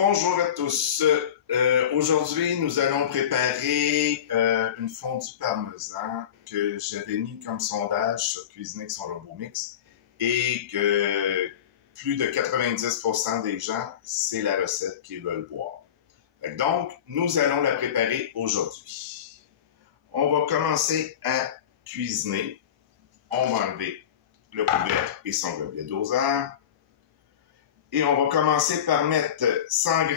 Bonjour à tous. Aujourd'hui, nous allons préparer une fondue parmesan que j'avais mis comme sondage sur Cuisiner avec son robot mix et que plus de 90% des gens, c'est la recette qu'ils veulent boire. Donc, nous allons la préparer aujourd'hui. On va commencer à cuisiner. On va enlever le couvercle et son gobelet doseur. Et on va commencer par mettre 100 g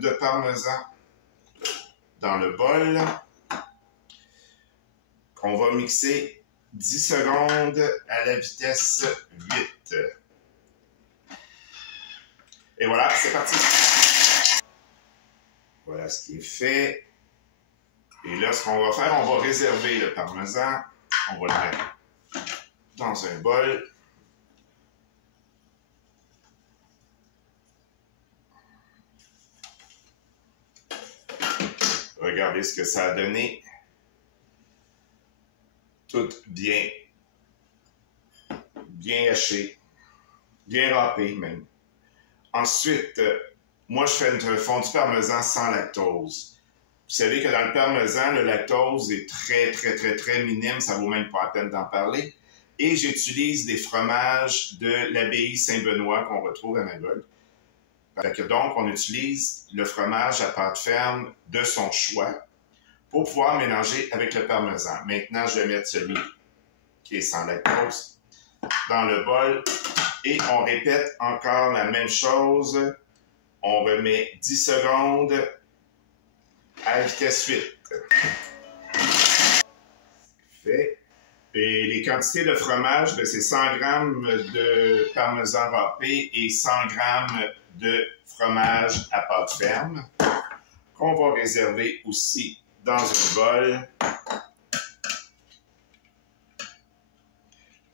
de parmesan dans le bol. On va mixer 10 secondes à la vitesse 8. Et voilà, c'est parti. Voilà ce qui est fait. Et là, ce qu'on va faire, on va réserver le parmesan. On va le mettre dans un bol. Regardez ce que ça a donné. Tout bien haché, bien râpé même. Ensuite, moi je fais une fondue parmesan sans lactose. Vous savez que dans le parmesan, le lactose est très minime, ça vaut même pas la peine d'en parler. Et j'utilise des fromages de l'abbaye Saint-Benoît qu'on retrouve à Magog. Donc, on utilise le fromage à pâte ferme de son choix pour pouvoir mélanger avec le parmesan. Maintenant, je vais mettre celui qui est sans lactose dans le bol et on répète encore la même chose. On remet 10 secondes à vitesse 8. Fait. Et les quantités de fromage, c'est 100 g de parmesan râpé et 100 g de fromage à pâte ferme qu'on va réserver aussi dans un bol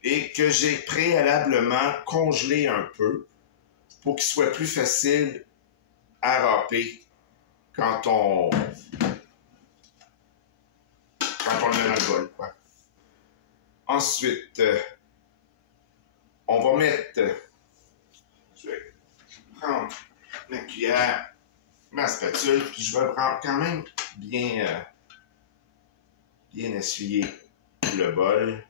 et que j'ai préalablement congelé un peu pour qu'il soit plus facile à râper quand on le met dans le bol, quoi. Ensuite, on va mettre, je vais prendre ma cuillère, ma spatule, puis je vais prendre quand même bien essuyer le bol.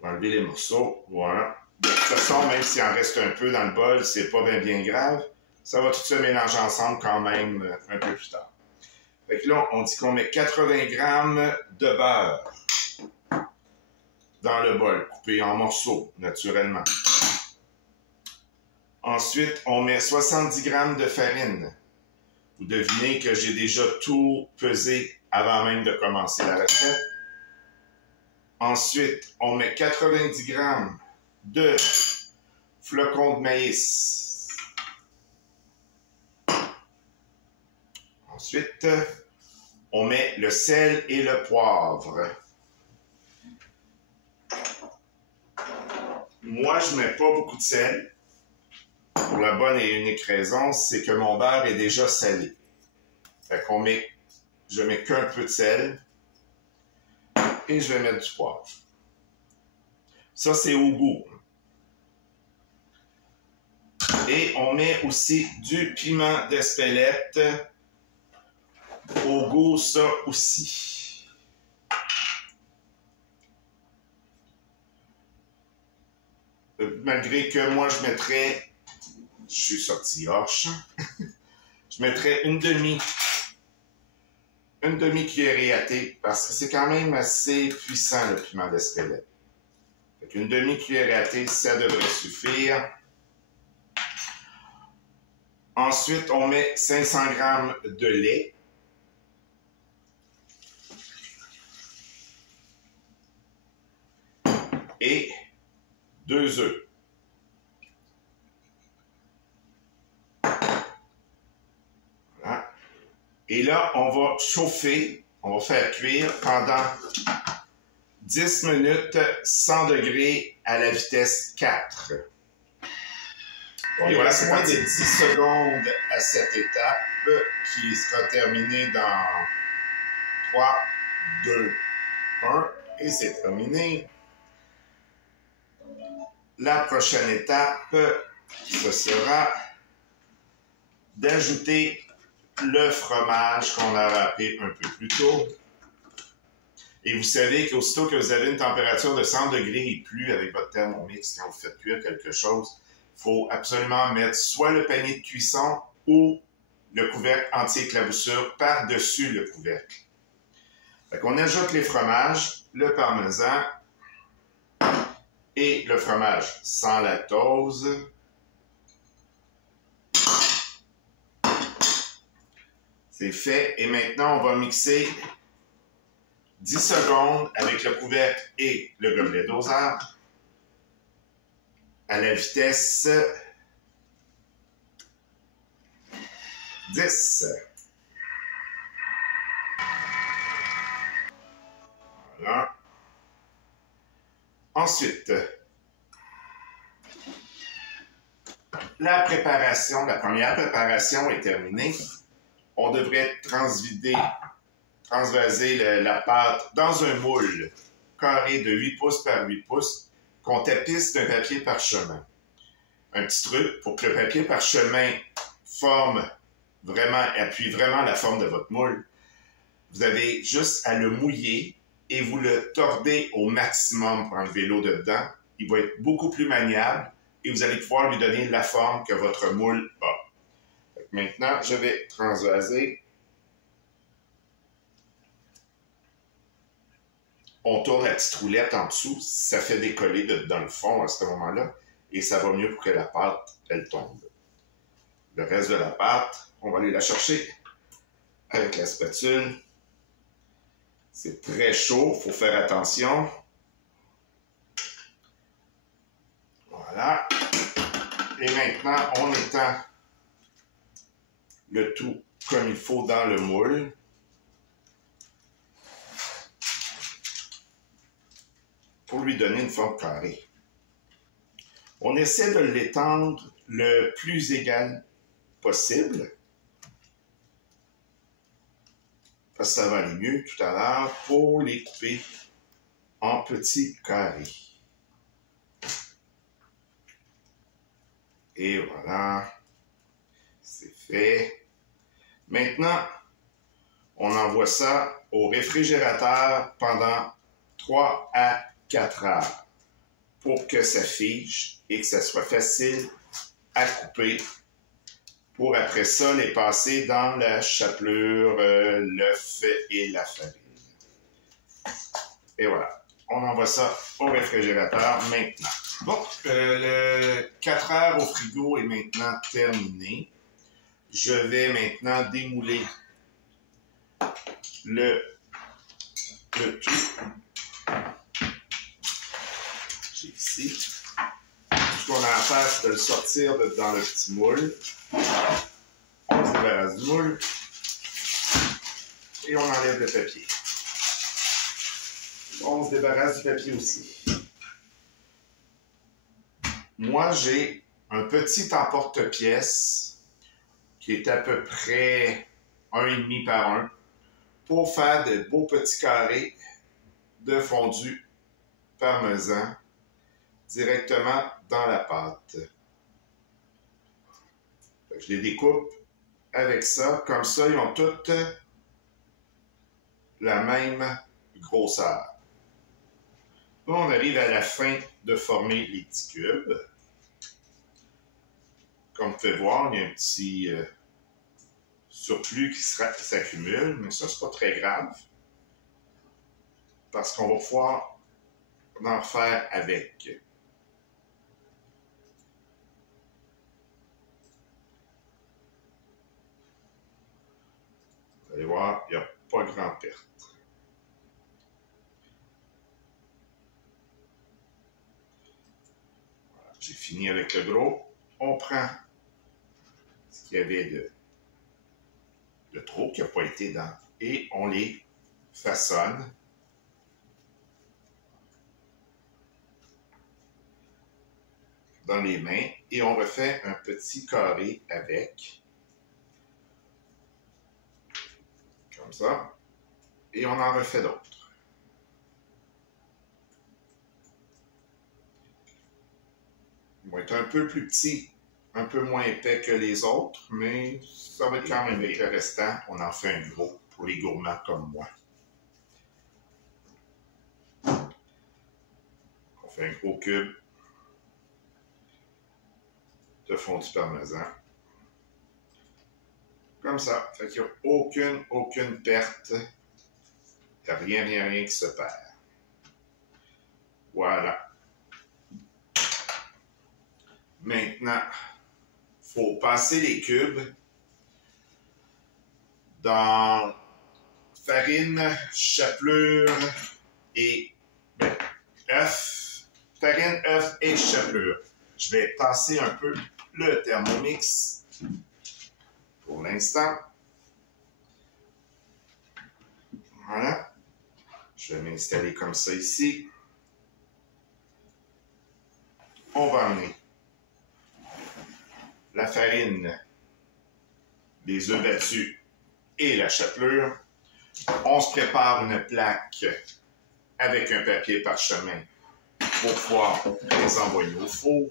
On va enlever les morceaux, voilà. De toute façon, même s'il en reste un peu dans le bol, c'est pas bien grave. Ça va tout se mélanger ensemble quand même un peu plus tard. Fait que là, on dit qu'on met 80 g de beurre dans le bol, coupé en morceaux, naturellement. Ensuite, on met 70 g de farine. Vous devinez que j'ai déjà tout pesé avant même de commencer la recette. Ensuite, on met 90 g de flocons de maïs. Ensuite, on met le sel et le poivre. Moi, je ne mets pas beaucoup de sel. Pour la bonne et unique raison, c'est que mon beurre est déjà salé. Fait qu'on je mets qu'un peu de sel et je vais mettre du poivre. Ça, c'est au goût. Et on met aussi du piment d'Espelette. Au goût, ça aussi. Malgré que moi, je suis sorti hoche, je mettrais une demi-cuillerée à thé, parce que c'est quand même assez puissant, le piment d'Espelette. Une demi-cuillerée à thé, ça devrait suffire. Ensuite, on met 500 g de lait. Et 2 œufs. Voilà. Et là, on va chauffer, on va faire cuire pendant 10 minutes, 100 degrés à la vitesse 4. Et voilà, c'est moins des 10 secondes à cette étape qui sera terminée dans 3, 2, 1 et c'est terminé. la prochaine étape, ce sera d'ajouter le fromage qu'on a râpé un peu plus tôt. Et vous savez qu'aussitôt que vous avez une température de 100 degrés et plus avec votre Thermomix, quand vous faites cuire quelque chose, il faut absolument mettre soit le panier de cuisson ou le couvercle anti-éclaboussure par-dessus le couvercle. Fait qu'on ajoute les fromages, le parmesan et le fromage sans lactose. C'est fait. Et maintenant, on va mixer 10 secondes avec le couvercle et le gobelet doseur à la vitesse 10. Voilà. Ensuite, la première préparation est terminée. On devrait transvaser la pâte dans un moule carré de 8 pouces par 8 pouces qu'on tapisse d'un papier parchemin. Un petit truc pour que le papier parchemin appuie vraiment la forme de votre moule. Vous avez juste à le mouiller et vous le tordez au maximum pour enlever l'eau de dedans. Il va être beaucoup plus maniable et vous allez pouvoir lui donner la forme que votre moule a. Maintenant, je vais transvaser. On tourne la petite roulette en dessous, ça fait décoller dans le fond à ce moment-là et ça va mieux pour que la pâte, elle tombe. Le reste de la pâte, on va aller la chercher avec la spatule. C'est très chaud, il faut faire attention. Voilà. Et maintenant, on étend le tout comme il faut dans le moule. Pour lui donner une forme carrée. On essaie de l'étendre le plus égal possible. Parce que ça va aller mieux tout à l'heure pour les couper en petits carrés. Et voilà, c'est fait. Maintenant, on envoie ça au réfrigérateur pendant 3 à 4 heures pour que ça fige et que ça soit facile à couper pour après ça les passer dans la chapelure, l'œuf et la farine. Et voilà, on envoie ça au réfrigérateur maintenant. Bon, le 4 heures au frigo est maintenant terminé. Je vais maintenant démouler le tout. J'ai ici. Tout ce qu'on a à faire, c'est de le sortir dans le petit moule. On se débarrasse du moule. Et on enlève le papier. On se débarrasse du papier aussi. Moi, j'ai un petit emporte-pièce qui est à peu près 1,5 par 1 pour faire de beaux petits carrés de fondu parmesan directement dans la pâte. Je les découpe avec ça. Comme ça, ils ont toutes la même grosseur. Là, on arrive à la fin de former les petits cubes. Comme vous pouvez voir, il y a un petit surplus qui s'accumule, mais ça, c'est pas très grave. Parce qu'on va pouvoir en faire avec. Vous allez voir, il n'y a pas grand perte. Voilà, j'ai fini avec le gros. On prend ce qu'il y avait de trop qui n'a pas été dans et on les façonne. Dans les mains et on refait un petit carré avec. Comme ça. Et on en refait d'autres. va être un peu plus petit, un peu moins épais que les autres, mais ça va être quand même bien. Le restant, on en fait un gros pour les gourmands comme moi. On fait un gros cube de fondu parmesan. Comme ça. Fait qu'il n'y a aucune perte. Il n'y a rien qui se perd. Voilà. Maintenant, il faut passer les cubes dans farine, chapelure et œuf. Farine, œuf et chapelure. Je vais passer un peu le Thermomix pour l'instant. Voilà. Je vais m'installer comme ça ici. On va emmener la farine, les œufs battus et la chapelure. On se prépare une plaque avec un papier parchemin pour pouvoir les envoyer au four.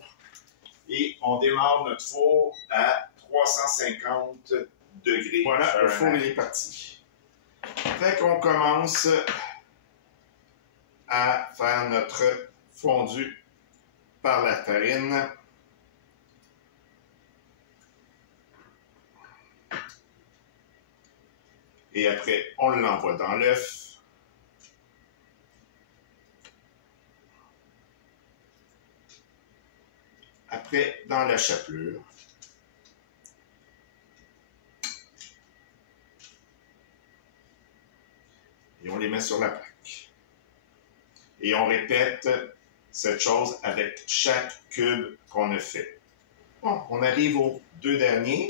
Et on démarre notre four à 350 degrés. Voilà, le four il est parti. Fait qu'on commence à faire notre fondu par la farine. Et après, on l'envoie dans l'œuf. Après, dans la chapelure. Et on les met sur la plaque. Et on répète cette chose avec chaque cube qu'on a fait. Bon, on arrive aux deux derniers.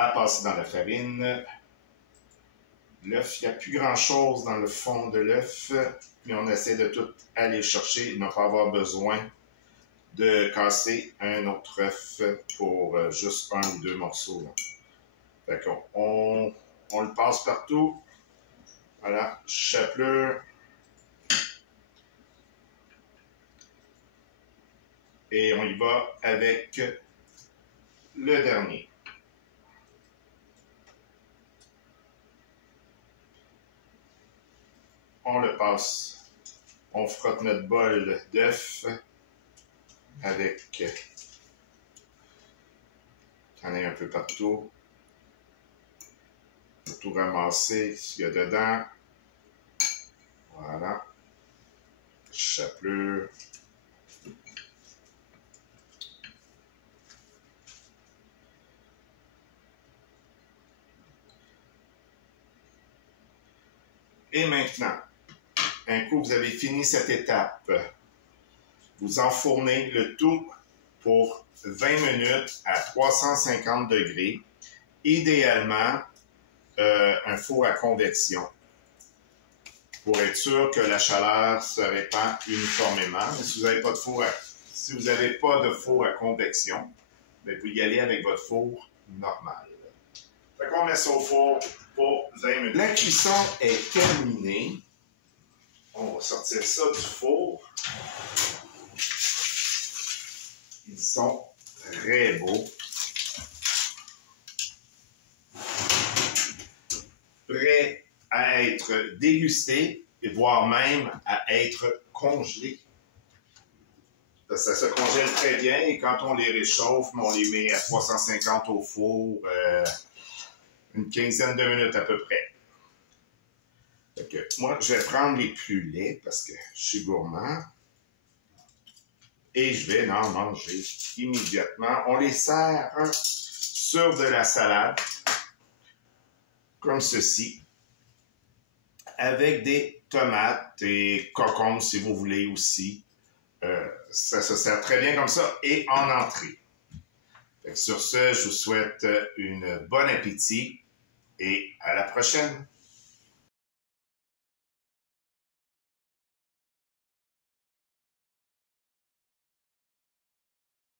À passer dans la farine. L'œuf, il n'y a plus grand-chose dans le fond de l'œuf, mais on essaie de tout aller chercher, ne pas avoir besoin de casser un autre œuf pour juste un ou deux morceaux. Là. Fait qu'on le passe partout. Voilà, chapelure. Et on y va avec le dernier. On le passe. On frotte notre bol d'œuf avec... J'en ai un peu partout. Tout ramasser s'il y a dedans. Voilà. Chapelure. Et maintenant, un coup vous avez fini cette étape, vous enfournez le tout pour 20 minutes à 350 degrés. Idéalement, un four à convection pour être sûr que la chaleur se répand uniformément. Mais si vous n'avez pas de four à convection, bien, vous y allez avec votre four normal. Fait qu'on met ça au four pour 20 minutes. La cuisson est terminée. On va sortir ça du four. Ils sont très beaux. Prêts à être dégustés et voire même à être congelés. Ça se congèle très bien et quand on les réchauffe, on les met à 350 au four, une quinzaine de minutes à peu près. Donc, moi, je vais prendre les plus laids parce que je suis gourmand. Et je vais en manger immédiatement. On les sert sur de la salade, comme ceci, avec des tomates et concombres si vous voulez aussi. Ça se sert très bien comme ça et en entrée. Sur ce, je vous souhaite un bon appétit et à la prochaine.